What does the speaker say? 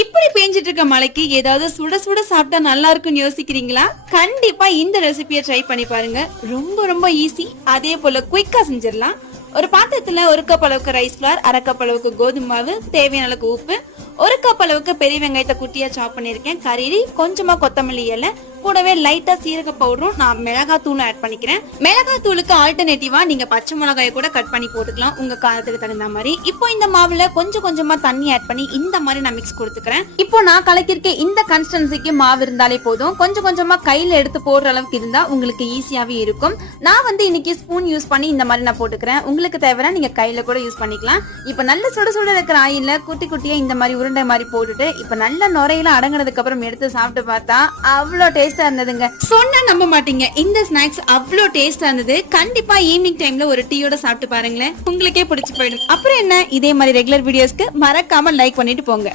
இப்படி பேஞ்சிட்டு இருக்க மழைக்கு ஏதாவது சுட சுட சாப்பிட்டா நல்லா இருக்கும்னு யோசிக்கிறீங்களா? கண்டிப்பா இந்த ரெசிபியை ட்ரை பண்ணி பாருங்க. ரொம்ப ரொம்ப ஈஸி, அதே போல குயிக்கா செஞ்சிடலாம். ஒரு பாத்திரத்துல 1 கப் அளவுக்கு ரைஸ் ஃபிளார், 1/2 கப் அளவுக்கு கோதுமை மாவு, தேவையான அளவுக்கு உப்பு, 1 கப் அளவுக்கு பெரிய வெங்காயத்தை குட்டியா சாப் பண்ணிருக்கேன், கறி, கொஞ்சமா கொத்தமல்லி இலை, கூடவே லைட்டா சீரக பவுடரும் நான் மிளகாய் தூளும் ஆட் பண்ணிக்கிறேன். மிளகாய் தூளுக்கு ஆல்டர்னேட்டிவா நீங்க பச்சை மிளகாயை கூட கட் பண்ணி போட்டுக்கலாம், உங்க காரத்துக்கு தகுந்த மாதிரி. இப்போ இந்த மாவுல கொஞ்சம் கொஞ்சமா தண்ணி ஆட் பண்ணி இந்த மாதிரி நான் மிக்ஸ் கொடுத்துக்கிறேன். இப்போ நான் கலக்கிருக்க இந்த கன்சிஸ்டன்சிக்கு மாவு இருந்தாலே போதும். கொஞ்சம் கொஞ்சமா கையில எடுத்து போடுற அளவுக்கு இருந்தா உங்களுக்கு ஈஸியாவே இருக்கும். நான் இன்னைக்கு ஸ்பூன் யூஸ் பண்ணி இந்த மாதிரி நான் போட்டுக்கிறேன். உங்களுக்கு தேவைன்னா நீங்க கையில கூட யூஸ் பண்ணிக்கலாம். இப்ப நல்ல சுட சுட இருக்கிற ஆயில குட்டி குட்டியா இந்த மாதிரி உருண்டை மாதிரி போட்டுட்டு இப்ப நல்ல நுரையில அடங்கினதுக்கு அப்புறம் எடுத்து சாப்பிட்டு பார்த்தா அவ்வளோ டேஸ்டா இருந்ததுங்க. சொன்னா நம்ப மாட்டீங்க, இந்த ஸ்நாக்ஸ் அவ்வளோ டேஸ்டா இருந்தது. கண்டிப்பா ஈவினிங் டைம்ல ஒரு டீயோட சாப்பிட்டு பாருங்களேன், உங்களுக்கே பிடிச்சு போயிடும். அப்புறம் என்ன, இதே மாதிரி ரெகுலர் வீடியோஸ்க்கு மறக்காம லைக் பண்ணிட்டு போங்க.